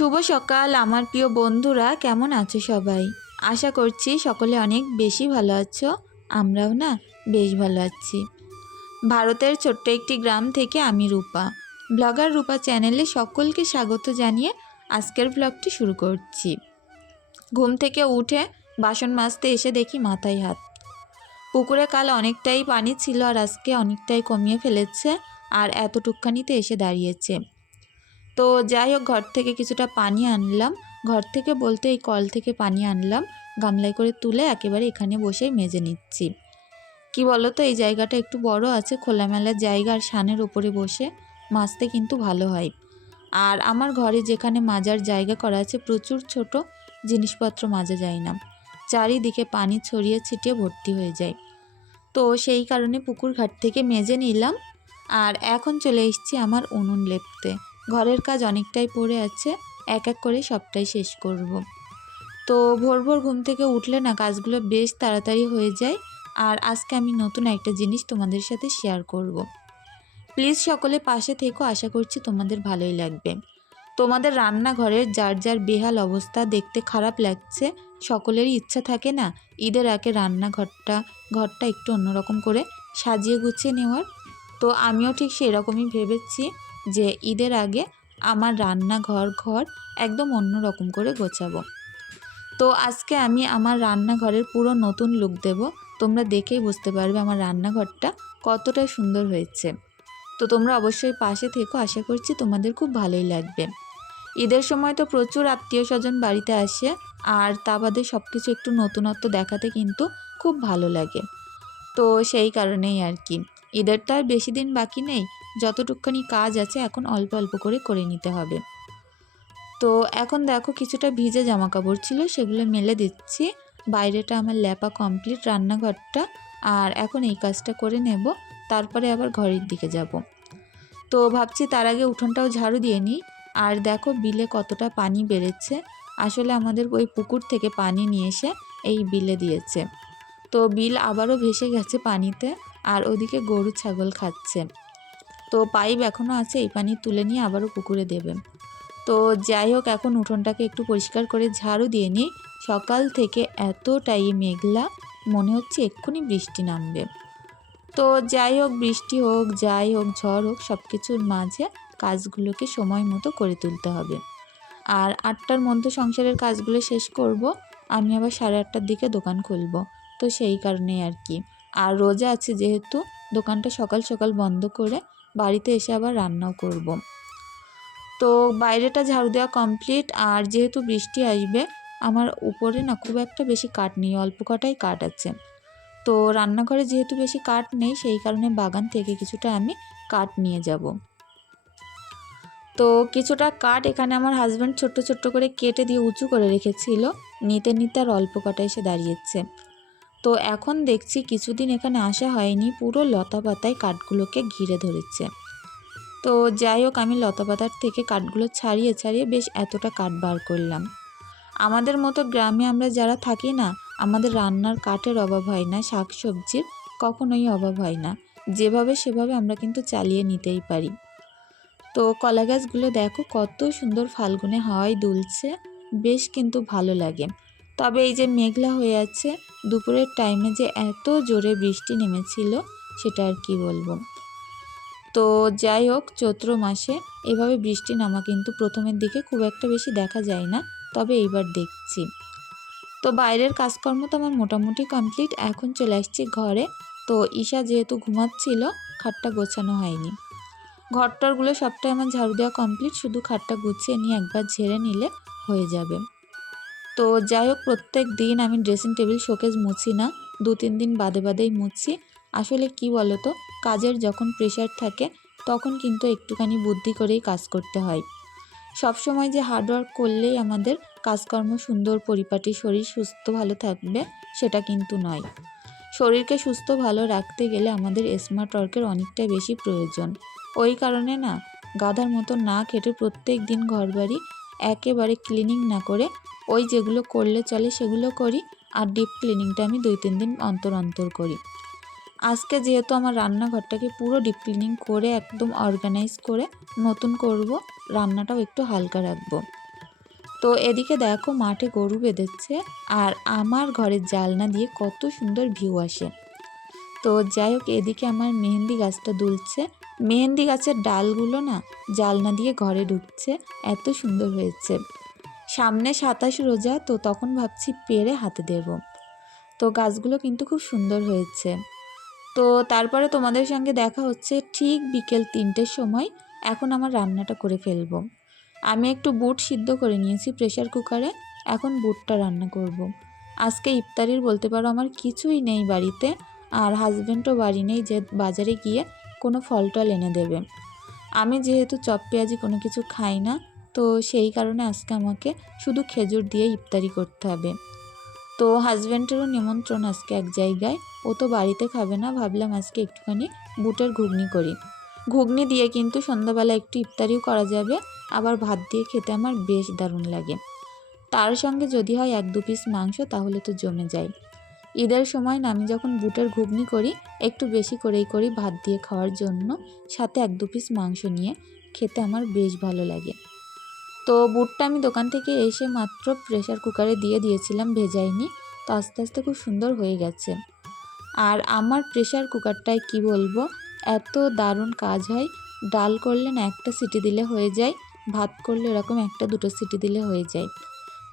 শুভ সকাল, আমার প্রিয় বন্ধুরা, কেমন আছো সবাই? আশা করছি সকলে অনেক বেশি ভালো আছো, আমরাও না বেশ ভালো আছি। ভারতের ছোট্ট একটি গ্রাম থেকে আমি রূপা। ব্লগার রূপা চ্যানেলে সকলকে স্বাগত জানিয়ে আজকের ব্লগটি শুরু করছি। ঘুম থেকে উঠে বাসন মাজতে এসে দেখি মাথায় হাত। পুকুরে কাল অনেকটাই পানি ছিল আর আজকে অনেকটাই কমিয়ে ফেলেছে আর এতটুকখানিতে এসে দাঁড়িয়েছে। তো যাই হোক, ঘর থেকে কিছুটা পানি আনলাম। ঘর থেকে বলতে এই কল থেকে পানি আনলাম গামলায় করে তুলে একেবারে এখানে বসেই মেজে নিচ্ছি। কি বলো তো এই জায়গাটা একটু বড় আছে, খোলামেলা জায়গা আর সানের ওপরে বসে মাজতে কিন্তু ভালো হয়। আর আমার ঘরে যেখানে মাজার জায়গা করা আছে, প্রচুর ছোট জিনিসপত্র মাজা যায় না। চারিদিকে পানি ছড়িয়ে ছিটিয়ে ভর্তি হয়ে যায়। তো সেই কারণে পুকুর ঘাট থেকে মেজে নিলাম। আর এখন চলে এসেছি আমার উনুন লেপতে। ঘরের কাজ অনেকটাই পড়ে আছে, এক এক করে সবটাই শেষ করব। তো ভোর ভোর ঘুম থেকে উঠলে না কাজগুলো বেশ তাড়াতাড়ি হয়ে যায়, আর আজকে আমি নতুন একটা জিনিস তোমাদের সাথে শেয়ার করব। প্লিজ সকলে পাশে থেকো, আশা করছি তোমাদের ভালোই লাগবে তোমাদের রান্নাঘরের যার যার বেহাল অবস্থা দেখতে খারাপ লাগছে, সকলেরই ইচ্ছা থাকে না ঈদের আগে রান্নাঘরটা, ঘরটা একটু অন্যরকম করে সাজিয়ে গুছিয়ে নেওয়ার তো আমিও ঠিক সেরকমই ভেবেছি যে ঈদের আগে আমার রান্নাঘর, ঘর একদম অন্য রকম করে গোছাবো। তো আজকে আমি আমার রান্নাঘরের পুরো নতুন লুক দেব। তোমরা দেখেই বুঝতে পারবে আমার রান্নাঘরটা কতটা সুন্দর হয়েছে। তো তোমরা অবশ্যই পাশে থেকো, আশা করছি তোমাদের খুব ভালোই লাগবে। ঈদের সময় তো প্রচুর আত্মীয় স্বজন বাড়িতে আসে আর তা বাদে সব কিছু একটু নতুনত্ব দেখাতে কিন্তু খুব ভালো লাগে। তো সেই কারণেই আর কি। ঈদের তো আর বেশি দিন বাকি নেই যতটুকখানি কাজ আছে এখন অল্প অল্প করে করে নিতে হবে। তো এখন দেখো কিছুটা ভিজে জামা কাপড় ছিল, সেগুলো মেলে দিচ্ছি। বাইরেটা আমার ল্যাপা কমপ্লিট রান্নাঘরটা, আর এখন এই কাজটা করে নেব। তারপরে আবার ঘরের দিকে যাব। তো ভাবছি তার আগে উঠোনটাও ঝাড়ু দিয়ে নিই। আর দেখো বিলে কতটা পানি বেড়েছে। আসলে আমাদের ওই পুকুর থেকে পানি নিয়ে এসে এই বিলে দিয়েছে। তো বিল আবারও ভেসে গেছে পানিতে, আর ওদিকে গরু ছাগল খাচ্ছে। তো পাইপ এখনও আছে, এই পানি তুলে নিয়ে আবারও পুকুরে দেবে। তো যাই হোক, এখন উঠোনটাকে একটু পরিষ্কার করে ঝাড়ু দিয়ে নিই সকাল থেকে এতটাই মেঘলা, মনে হচ্ছে এক্ষুনি বৃষ্টি নামবে। তো যাই হোক, বৃষ্টি হোক, যাই হোক, ঝড় হোক সব কিছুর মাঝে কাজগুলোকে সময় মতো করে তুলতে হবে। আর আটটার মধ্যে সংসারের কাজগুলো শেষ করব, আমি আবার সাড়ে আটটার দিকে দোকান খুলব, তো সেই কারণেই আর কি। আর রোজা আছে যেহেতু, দোকানটা সকাল সকাল বন্ধ করে বাড়িতে এসে আবার রান্নাও করব। তো বাইরেটা ঝাড়ু দেওয়া কমপ্লিট আর যেহেতু বৃষ্টি আসবে, আমার উপরে না খুব একটা বেশি কাঠ নেই, অল্প কটাই কাঠ আছে। তো রান্নাঘরে যেহেতু বেশি কাঠ নেই, সেই কারণে বাগান থেকে কিছুটা আমি কাঠ নিয়ে যাব। তো কিছুটা কাঠ এখানে আমার হাজব্যান্ড ছোট্ট ছোট্ট করে কেটে দিয়ে উঁচু করে রেখেছিল। নিতে নিতে আর অল্প কটা এসে দাঁড়িয়েছে। তো এখন দেখছি কিছুদিন এখানে আসা হয়নি, পুরো লতা পাতায় কাঠগুলোকে ঘিরে ধরেছে। তো যাই হোক, আমি লতা পাতার থেকে কাঠগুলো ছাড়িয়ে ছাড়িয়ে বেশ এতটা কাঠ বার করলাম। আমাদের মতো গ্রামে আমরা যারা থাকি না, আমাদের রান্নার কাঠের অভাব হয় না শাক সবজির কখনোই অভাব হয় না। যেভাবে সেভাবে আমরা কিন্তু চালিয়ে নিতেই পারি। তো কলা গাছগুলো দেখো কত সুন্দর ফাল্গুনে হাওয়ায় দুলছে, বেশ কিন্তু ভালো লাগে। তবে এই যে মেঘলা হয়ে আছে, দুপুরের টাইমে যে এত জোরে বৃষ্টি নেমেছিল, সেটা আর কি বলব? তো যাই হোক, চৈত্র মাসে এভাবে বৃষ্টি নামা কিন্তু প্রথমের দিকে খুব একটা বেশি দেখা যায় না, তবে এইবার দেখছি। তো বাইরের কাজকর্ম তো আমার মোটামুটি কমপ্লিট এখন চলে আসছি ঘরে। তো ঈশা যেহেতু ঘুমাচ্ছিল, খাটটা গোছানো হয়নি। ঘরটরগুলো সবটাই আমার ঝাড়ু দেওয়া কমপ্লিট শুধু খাটটা গুছিয়ে নিয়ে একবার ঝেড়ে নিলে হয়ে যাবে। তো যাই হোক, প্রত্যেক দিন আমি ড্রেসিং টেবিল শোকেজ মুছি না। দু, তিন দিন বাদে বাদেই মুছি। আসলে কি বলো তো কাজের যখন প্রেশার থাকে, তখন কিন্তু একটুখানি বুদ্ধি করেই কাজ করতে হয়। সব সময় যে হার্ডওয়ার্ক করলেই আমাদের কাজকর্ম সুন্দর পরিপাটি, শরীর সুস্থ ভালো থাকবে, সেটা কিন্তু নয়। শরীরকে সুস্থ ভালো রাখতে গেলে আমাদের স্মার্ট ওয়ার্কের অনেকটাই বেশি প্রয়োজন। ওই কারণে না, গাধার মতো না খেটে প্রত্যেক দিন ঘরবাড়ি একেবারে ক্লিনিং না করে ওই যেগুলো করলে চলে সেগুলো করি আর ডিপ ক্লিনিংটা আমি দুই, তিন দিন অন্তর অন্তর করি। আজকে যেহেতু আমার রান্নাঘরটাকে পুরো ডিপ ক্লিনিং করে একদম অর্গানাইজ করে নতুন করব, রান্নাটাও একটু হালকা রাখব। তো এদিকে দেখো মাঠে গরু বেঁধেছে আর আমার ঘরের জালনা দিয়ে কত সুন্দর ভিউ আসে। তো যাই হোক, এদিকে আমার মেহেন্দি গাছটা দুলছে মেহেন্দি গাছের ডালগুলো না জালনা দিয়ে ঘরে ঢুকছে, এত সুন্দর হয়েছে। সামনে সাতাশ রোজা, তো তখন ভাবছি পেরে হাতে দেব। তো গাছগুলো কিন্তু খুব সুন্দর হয়েছে। তো তারপরে তোমাদের সঙ্গে দেখা হচ্ছে ঠিক বিকেল তিনটের সময়। এখন আমার রান্নাটা করে ফেলব। আমি একটু বুট সিদ্ধ করে নিয়েছি প্রেশার কুকারে, এখন বুটটা রান্না করব। আজকে ইফতারির বলতে পারো আমার কিছুই নেই বাড়িতে, আর হাজব্যান্ডও বাড়ি নেই যে বাজারে গিয়ে কোনো ফল টল এনে দেবে। আমি যেহেতু চপ পেঁয়াজি কোনো কিছু খাই না, তো সেই কারণে আজকে আমাকে শুধু খেজুর দিয়ে ইফতারি করতে হবে। তো হাজব্যান্ডেরও নিমন্ত্রণ আজকে এক জায়গায়। ও তো বাড়িতে খাবে না, ভাবলাম আজকে একটুখানি বুটের ঘুগনি করি। ঘুগনি দিয়ে কিন্তু সন্ধ্যাবেলা একটু ইফতারিও করা যাবে, আবার ভাত দিয়ে খেতে আমার বেশ দারুণ লাগে। তার সঙ্গে যদি হয় এক দু পিস মাংস, তাহলে তো জমে যায়। ঈদের সময় আমি যখন বুটের ঘুগনি করি, একটু বেশি করেই করি ভাত দিয়ে খাওয়ার জন্য, সাথে এক দু পিস মাংস নিয়ে। খেতে আমার বেশ ভালো লাগে। তো বুটটা আমি দোকান থেকে এসে মাত্র প্রেশার কুকারে দিয়ে দিয়েছিলাম ভেজাইনি তো আস্তে আস্তে খুব সুন্দর হয়ে গেছে। আর আমার প্রেশার কুকারটায় কি বলব? এত দারুণ কাজ হয়। ডাল করলে না একটা সিটি দিলে হয়ে যায়, ভাত করলে এরকম একটা দুটো সিটি দিলে হয়ে যায়।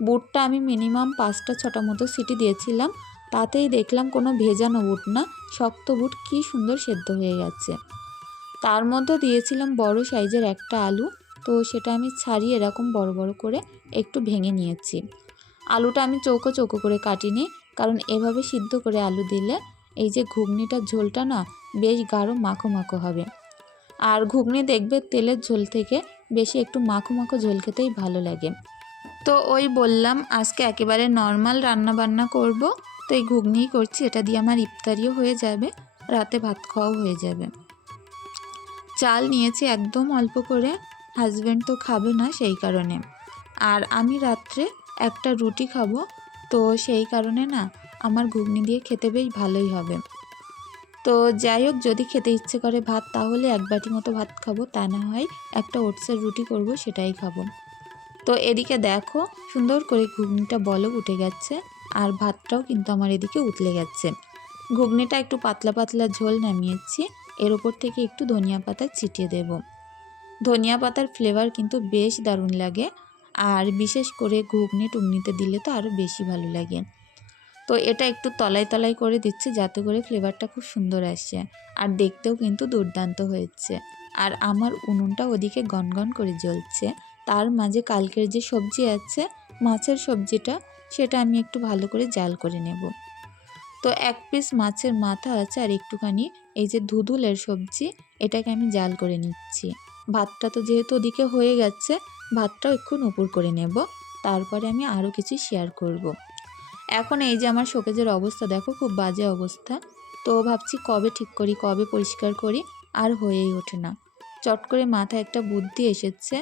বুটটা আমি মিনিমাম পাঁচটা, ছটা মতো সিটি দিয়েছিলাম। তাতেই দেখলাম কোনো ভেজানো বুট না, শক্ত বুট কী সুন্দর সেদ্ধ হয়ে গেছে। তার মধ্যে দিয়েছিলাম বড় সাইজের একটা আলু, তো সেটা আমি ছাড়িয়ে এরকম বড় বড় করে একটু ভেঙে নিয়েছি। আলুটা আমি চৌকো চৌকো করে কাটিনি, কারণ এভাবে সিদ্ধ করে আলু দিলে এই যে ঘুগনিটার ঝোলটা না বেশ গাঢ় মাখো মাখো হবে। আর ঘুগনি দেখবে তেলের ঝোল থেকে বেশি একটু মাখো মাখো ঝোল খেতেই ভালো লাগে। তো ওই বললাম, আজকে একেবারে নর্মাল রান্না বান্না করব। তো এই ঘুগনিই করছি, এটা দিয়ে আমার ইফতারিও হয়ে যাবে, রাতে ভাত খাওয়াও হয়ে যাবে। চাল নিয়েছি একদম অল্প করে হাজব্যান্ড তো খাবে না সেই কারণে। আর আমি রাত্রে একটা রুটি খাব, তো সেই কারণে না, আমার ঘুগনি দিয়ে খেতে বেশ ভালোই হবে। তো যাই হোক, যদি খেতে ইচ্ছে করে ভাত, তাহলে এক বাটি মতো ভাত খাব, তা না হয় একটা ওটসের রুটি করব, সেটাই খাব। তো এদিকে দেখো, সুন্দর করে ঘুগনিটা বলক উঠে গেছে। আর ভাতটাও কিন্তু আমার এদিকে উতলে গেছে। ঘুগনিটা একটু পাতলা পাতলা ঝোল নামিয়েছি, এর ওপর থেকে একটু ধনিয়া পাতা ছিটিয়ে দেব। ধনিয়া পাতার ফ্লেভার কিন্তু বেশ দারুণ লাগে, আর বিশেষ করে ঘুগনি টুগনিতে দিলে তো আরও বেশি ভালো লাগে। তো এটা একটু তলায় তলায় করে দিচ্ছে, যাতে করে ফ্লেভারটা খুব সুন্দর আসে, আর দেখতেও কিন্তু দুর্দান্ত হয়েছে। আর আমার উনুনটা ওদিকে গনগন করে জ্বলছে, তার মাঝে কালকের যে সবজি আছে, মাছের সবজিটা সেটা আমি একটু ভালো করে জাল করে নেব। তো এক পিস মাছের মাথা আছে আর একটুখানি এই যে ধুধুলের সবজি, এটাকে আমি জাল করে নিচ্ছি। ভাতটা তো যেহেতু ওদিকে হয়ে গেছে, ভাতটাও এক্ষুন উপর করে নেব, তারপরে আমি আরও কিছু শেয়ার করব। এখন এই যে আমার শোকেজের অবস্থা, দেখো খুব বাজে অবস্থা। তো ভাবছি কবে ঠিক করি, কবে পরিষ্কার করি, আর হয়েই ওঠে না। চট করে মাথায় একটা বুদ্ধি এসেছে,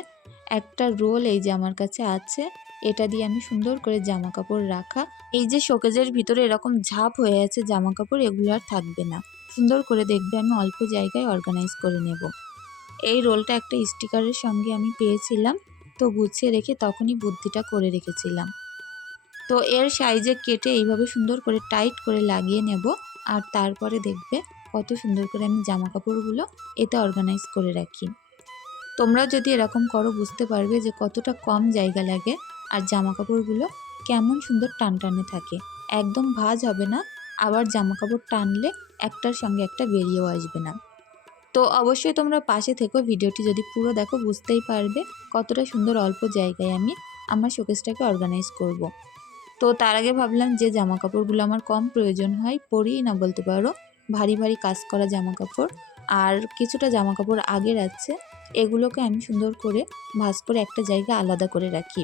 একটা রোল এই যে আমার কাছে আছে এটা দিয়ে আমি সুন্দর করে জামা কাপড় রাখা। এই যে শোকেজের ভিতরে এরকম ঝাঁপ হয়ে আছে জামা কাপড় এগুলো আর থাকবে না। সুন্দর করে দেখবে, আমি অল্প জায়গায় অর্গানাইজ করে নেব। এই রোলটা একটা স্টিকারের সঙ্গে আমি পেয়েছিলাম, তো গুছিয়ে রেখে তখনই বুদ্ধিটা করে রেখেছিলাম। তো এর সাইজে কেটে এইভাবে সুন্দর করে টাইট করে লাগিয়ে নেব, আর তারপরে দেখবে কত সুন্দর করে আমি জামা কাপড়গুলো এতে অর্গানাইজ করে রাখি। তোমরা যদি এরকম করো, বুঝতে পারবে যে কতটা কম জায়গা লাগে। আর জামা কাপড়গুলো কেমন সুন্দর টান টানে থাকে। একদম ভাজ হবে না, আবার জামা কাপড় টানলে একটার সঙ্গে একটা বেরিয়েও আসবে না। তো অবশ্যই তোমরা পাশে থেকো, ভিডিওটি যদি পুরো দেখো বুঝতেই পারবে কতটা সুন্দর অল্প জায়গায় আমি আমার শোকেসটাকে অর্গানাইজ করব। তো তার আগে ভাবলাম যে জামা কাপড়গুলো আমার কম প্রয়োজন হয় পরিই না বলতে পারো, ভারী ভারী কাজ করা জামা কাপড় আর কিছুটা জামা কাপড় আগের আছে, এগুলোকে আমি সুন্দর করে ভাজ করে একটা জায়গা আলাদা করে রাখি।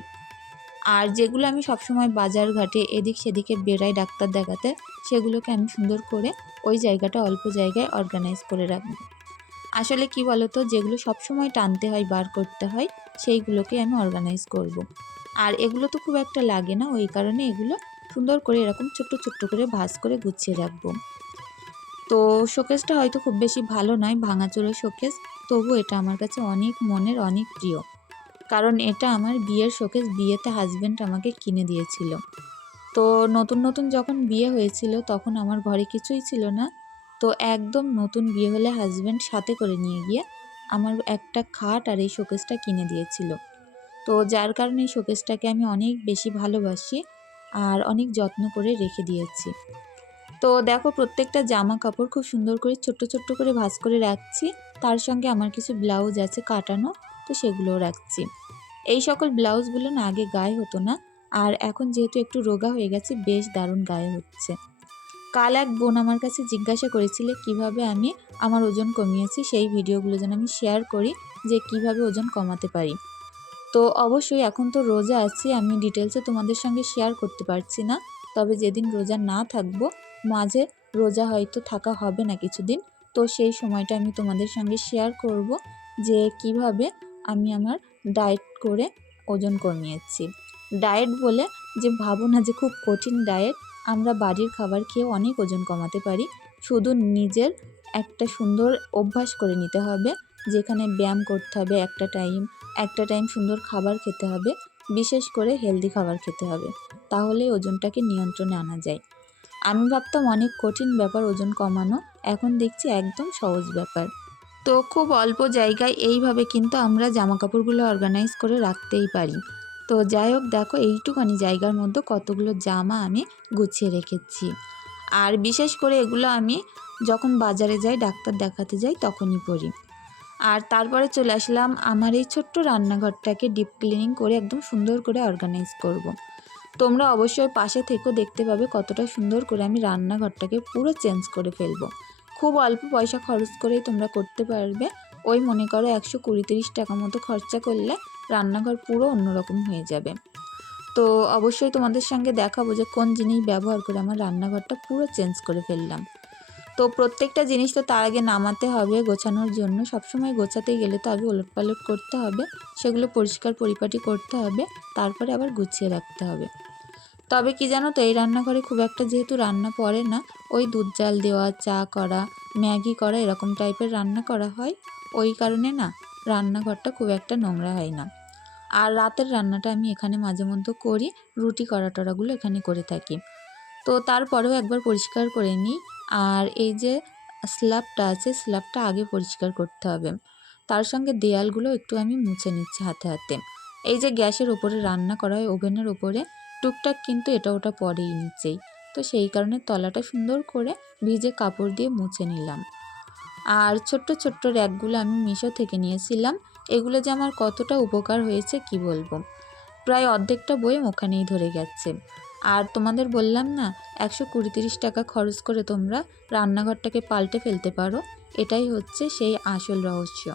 আর যেগুলো আমি সবসময় বাজার ঘাটে এদিক সেদিকে বেড়াই ডাক্তার দেখাতে, সেগুলোকে আমি সুন্দর করে ওই জায়গাটা অল্প জায়গায় অর্গানাইজ করে রাখব। আসলে কি বলতো, যেগুলো সবসময় টানতে হয়, বার করতে হয়, সেইগুলোকে আমি অর্গানাইজ করব। আর এগুলো তো খুব একটা লাগে না, ওই কারণে এগুলো সুন্দর করে এরকম ছোট্ট ছোট্ট করে ভাজ করে গুছিয়ে রাখব। তো শোকেসটা হয়তো খুব বেশি ভালো নয়, ভাঙাচোরা শোকেস তবু এটা আমার কাছে অনেক মনের অনেক প্রিয়। কারণ এটা আমার বিয়ের শোকেস, বিয়েতে হাজব্যান্ড আমাকে কিনে দিয়েছিল। তো নতুন নতুন যখন বিয়ে হয়েছিল, তখন আমার ঘরে কিছুই ছিল না। তো একদম নতুন বিয়ে হলে হাজব্যান্ড সাথে করে নিয়ে গিয়ে আমার একটা খাট আর এই শোকেসটা কিনে দিয়েছিল। তো যার কারণে এই শোকেসটাকে আমি অনেক বেশি ভালোবাসি আর অনেক যত্ন করে রেখে দিয়েছি। তো দেখো, প্রত্যেকটা জামা কাপড় খুব সুন্দর করে, ছোট্ট ছোট্ট করে ভাঁজ করে রাখছি। তার সঙ্গে আমার কিছু ব্লাউজ আছে কাটানো, তো সেগুলোও রাখছি। এই সকল ব্লাউজগুলো না আগে গায়ে হতো না, আর এখন যেহেতু একটু রোগা হয়ে গেছে, বেশ দারুণ গায়ে হচ্ছে। কাল এক বোন আমার কাছে জিজ্ঞাসা করেছিলে কীভাবে আমি আমার ওজন কমিয়েছি, সেই ভিডিওগুলো যেন আমি শেয়ার করি যে কীভাবে ওজন কমাতে পারি। তো অবশ্যই এখন তো রোজা আছি, আমি ডিটেলসে তোমাদের সঙ্গে শেয়ার করতে পারছি না, তবে যেদিন রোজা না থাকব, মাঝে রোজা হয়তো থাকা হবে না কিছুদিন, তো সেই সময়টা আমি তোমাদের সঙ্গে শেয়ার করব যে কীভাবে আমি আমার ডায়েট করে ওজন কমিয়েছি ডায়েট বলে যে ভাবো না যে খুব কঠিন ডায়েট, আমরা বাড়ির খাবার খেয়ে অনেক ওজন কমাতে পারি। শুধু নিজের একটা সুন্দর অভ্যাস করে নিতে হবে, যেখানে ব্যায়াম করতে হবে একটা টাইম একটা টাইম সুন্দর খাবার খেতে হবে, বিশেষ করে হেলদি খাবার খেতে হবে। তাহলে ওজনটাকে নিয়ন্ত্রণে আনা যায়। আমি ভাবতাম অনেক কঠিন ব্যাপার ওজন কমানো, এখন দেখছি একদম সহজ ব্যাপার। তো খুব অল্প জায়গায় এইভাবে কিন্তু আমরা জামা কাপড়গুলো অর্গানাইজ করে রাখতেই পারি। তো যাই হোক, দেখো এইটুখানি জায়গার মধ্যে কতগুলো জামা আমি গুছিয়ে রেখেছি। আর বিশেষ করে এগুলো আমি যখন বাজারে যাই, ডাক্তার দেখাতে যাই, তখনই পরি। আর তারপরে চলে আসলাম আমার এই ছোট্ট রান্নাঘরটাকে ডিপ ক্লিনিং করে একদম সুন্দর করে অর্গানাইজ করব। তোমরা অবশ্যই পাশে থেকেও দেখতে পাবে কতটা সুন্দর করে আমি রান্নাঘরটাকে পুরো চেঞ্জ করে ফেলব। খুব অল্প পয়সা খরচ করেই তোমরা করতে পারবে। ওই মনে করো একশো কুড়ি তিরিশ টাকা মতো খরচা করলে রান্নাঘর পুরো অন্যরকম হয়ে যাবে। তো অবশ্যই তোমাদের সঙ্গে দেখাবো যে কোন জিনিস ব্যবহার করে আমার রান্নাঘরটা পুরো চেঞ্জ করে ফেললাম। তো প্রত্যেকটা জিনিস তো তার আগে নামাতে হবে, গোছানোর জন্য। সবসময় গোছাতে গেলে তো আগে ওলট পালট করতে হবে, সেগুলো পরিষ্কার পরিপাটি করতে হবে, তারপরে আবার গুছিয়ে রাখতে হবে। তবে কি জানো তো, এই রান্নাঘরে খুব একটা যেহেতু রান্না পড়ে না, ওই দুধ জাল দেওয়া, চা করা, ম্যাগি করা, এরকম টাইপের রান্না করা হয়। ওই কারণে না, রান্নাঘরটা খুব একটা নোংরা হয় না। আর রাতের রান্নাটা আমি এখানে মাঝে মধ্যে করি, রুটি করা টরাগুলো এখানে করে থাকি। তো তারপরেও একবার পরিষ্কার করে নিই। আর এই যে স্ল্যাবটা আছে, স্ল্যাবটা আগে পরিষ্কার করতে হবে। তার সঙ্গে দেয়ালগুলো একটু আমি মুছে নিচ্ছি হাতে হাতে। এই যে গ্যাসের ওপরে রান্না করা হয়, ওভেনের ওপরে টুকটাক কিন্তু এটা ওটা পরেই নিচেই তো সেই কারণে তলাটা সুন্দর করে ভিজে কাপড় দিয়ে মুছে নিলাম। আর ছোট্ট ছোট্ট র্যাকগুলো আমি মিশো থেকে নিয়েছিলাম। এগুলো যে আমার কতটা উপকার হয়েছে কি বলব? প্রায় অর্ধেকটা বইম ওখানেই ধরে গেছে। আর তোমাদের বললাম না, একশো কুড়ি তিরিশ টাকা খরচ করে তোমরা রান্নাঘরটাকে পাল্টে ফেলতে পারো। এটাই হচ্ছে সেই আসল রহস্য।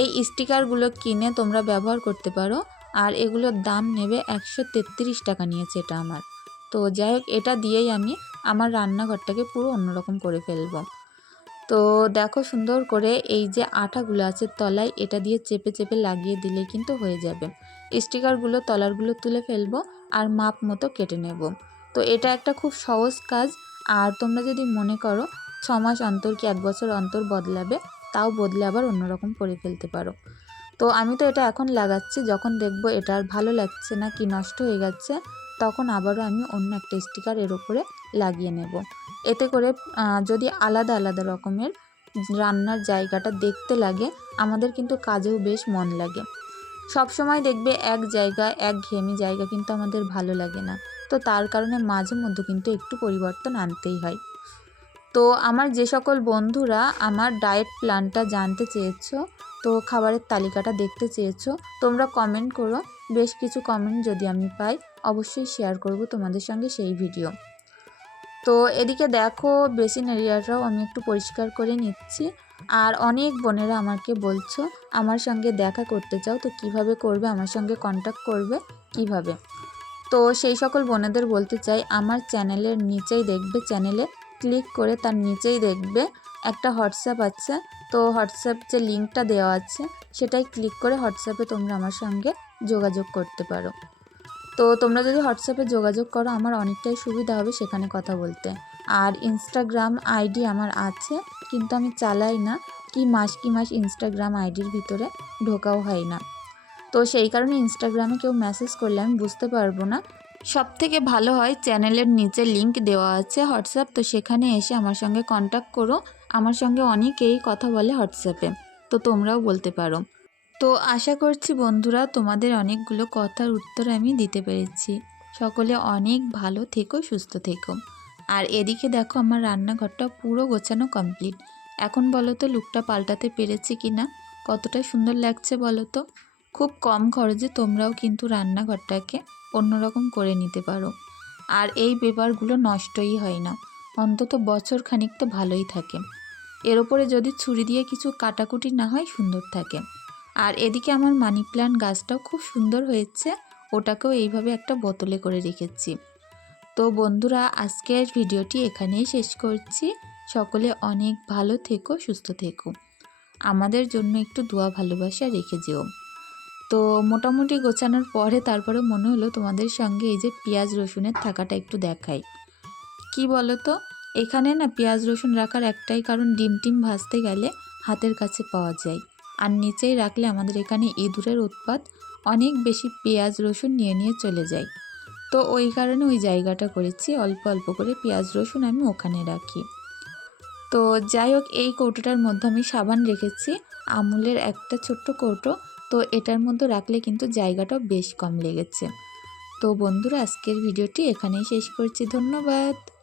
এই স্টিকারগুলো কিনে তোমরা ব্যবহার করতে পারো। আর এগুলোর দাম নেবে একশো তেত্রিশ টাকা নিয়েছে এটা আমার। তো যাই হোক, এটা দিয়েই আমি আমার রান্নাঘরটাকে পুরো অন্যরকম করে ফেলব। তো দেখো সুন্দর করে এই যে আঠাগুলো আছে তলায়, এটা দিয়ে চেপে চেপে লাগিয়ে দিলে কিন্তু হয়ে যাবে। স্টিকারগুলো, তলারগুলো তুলে ফেলব আর মাপ মতো কেটে নেব। তো এটা একটা খুব সহজ কাজ। আর তোমরা যদি মনে করো ছ মাস অন্তর কি এক বছর অন্তর বদলাবে, তাও বদলে আবার অন্যরকম করে ফেলতে পারো। তো আমি তো এটা এখন লাগাচ্ছি, যখন দেখব এটা আর ভালো লাগছে না কি নষ্ট হয়ে যাচ্ছে তখন আবারও আমি অন্য একটা স্টিকার এর ওপরে লাগিয়ে নেব। এতে করে যদি আলাদা আলাদা রকমের রান্নার জায়গাটা দেখতে লাগে, আমাদের কিন্তু কাজেও বেশ মন লাগে। সব সময় দেখবে এক জায়গা, এক ঘেমি জায়গা কিন্তু আমাদের ভালো লাগে না। তো তার কারণে মাঝে মধ্যে কিন্তু একটু পরিবর্তন আনতেই হয়। তো আমার যে সকল বন্ধুরা আমার ডায়েট প্ল্যানটা জানতে চেয়েছো তো খাবারের তালিকাটা দেখতে চেয়েছো, তোমরা কমেন্ট করো। বেশ কিছু কমেন্ট যদি আমি পাই, অবশ্যই শেয়ার করব তোমাদের সঙ্গে সেই ভিডিও তো এদিকে দেখো বেসিন এরিয়াটাও আমি একটু পরিষ্কার করে নিচ্ছি। আর অনেক বোনেরা আমাকে বলছো, আমার সঙ্গে দেখা করতে চাও, তো কীভাবে করবে? আমার সঙ্গে কন্ট্যাক্ট করবে কীভাবে? তো সেই সকল বোনেদের বলতে চাই, আমার চ্যানেলের নিচেই দেখবে চ্যানেলে ক্লিক করে তার নিচেই দেখবে। একটা হোয়াটসঅ্যাপ আছে তো হোয়াটসঅ্যাপ যে লিঙ্কটা দেওয়া আছে, সেটাই ক্লিক করে হোয়াটসঅ্যাপে তোমরা আমার সঙ্গে যোগাযোগ করতে পারো। তো তোমরা যদি হোয়াটসঅ্যাপে যোগাযোগ করো, আমার অনেকটাই সুবিধা হবে সেখানে কথা বলতে। আর ইনস্টাগ্রাম আইডি আমার আছে, কিন্তু আমি চালাই না। কি মাস কি মাস ইনস্টাগ্রাম আইডির ভিতরে ঢোকাও হয় না। তো সেই কারণে ইনস্টাগ্রামে কেউ মেসেজ করলে আমি বুঝতে পারব না। সব থেকে ভালো হয়, চ্যানেলের নিচে লিংক দেওয়া আছে হোয়াটসঅ্যাপ, তো সেখানে এসে আমার সঙ্গে কন্ট্যাক্ট করো। আমার সঙ্গে অনেকেই কথা বলে হোয়াটসঅ্যাপে, তো তোমরাও বলতে পারো। তো আশা করছি বন্ধুরা, তোমাদের অনেকগুলো কথার উত্তর আমি দিতে পেরেছি। সকলে অনেক ভালো থেকো, সুস্থ থেকো। আর এদিকে দেখো, আমার রান্নাঘরটা পুরো গোছানো কমপ্লিট। এখন বলো তো, লুকটা পাল্টাতে পেরেছি কি না কতটা সুন্দর লাগছে বলো তো? খুব কম খরচে তোমরাও কিন্তু রান্নাঘরটাকে অন্যরকম করে নিতে পারো। আর এই পেপারগুলো নষ্টই হয় না। অন্তত বছর খানিক তো ভালোই থাকে। এর ওপরে যদি ছুরি দিয়ে কিছু কাটাকুটি না হয়, সুন্দর থাকে। আর এদিকে আমার মানি প্ল্যান্ট গাছটাও খুব সুন্দর হয়েছে, ওটাকেও এইভাবে একটা বোতলে করে রেখেছি। তো বন্ধুরা, আজকের ভিডিওটি এখানেই শেষ করছি। সকলে অনেক ভালো থেকো, সুস্থ থেকো। আমাদের জন্য একটু দোয়া, ভালোবাসা রেখে যেও। তো মোটামুটি গোছানোর পরে তারপরে মনে হলো তোমাদের সঙ্গে এই যে পেঁয়াজ রসুনের থাকাটা একটু দেখাই। কি বলো তো এখানে না পেঁয়াজ, রসুন রাখার একটাই কারণ ডিম টিম ভাজতে গেলে হাতের কাছে পাওয়া যায়। আর নিচেই রাখলে আমাদের এখানে ইঁদুরের উৎপাত অনেক বেশি পেঁয়াজ, রসুন নিয়ে নিয়ে চলে যায়। তো ওই কারণে ওই জায়গাটা করেছি। অল্প অল্প করে পেঁয়াজ, রসুন আমি ওখানে রাখি। তো যাই হোক, এই কৌটোটার মধ্যে আমি সাবান রেখেছি। আমুলের একটা ছোট্ট কৌটো। তো এটার মধ্যে রাখলে কিন্তু জায়গাটাও বেশ কম লেগেছে। তো বন্ধুরা, আজকের ভিডিওটি এখানেই শেষ করছি। ধন্যবাদ।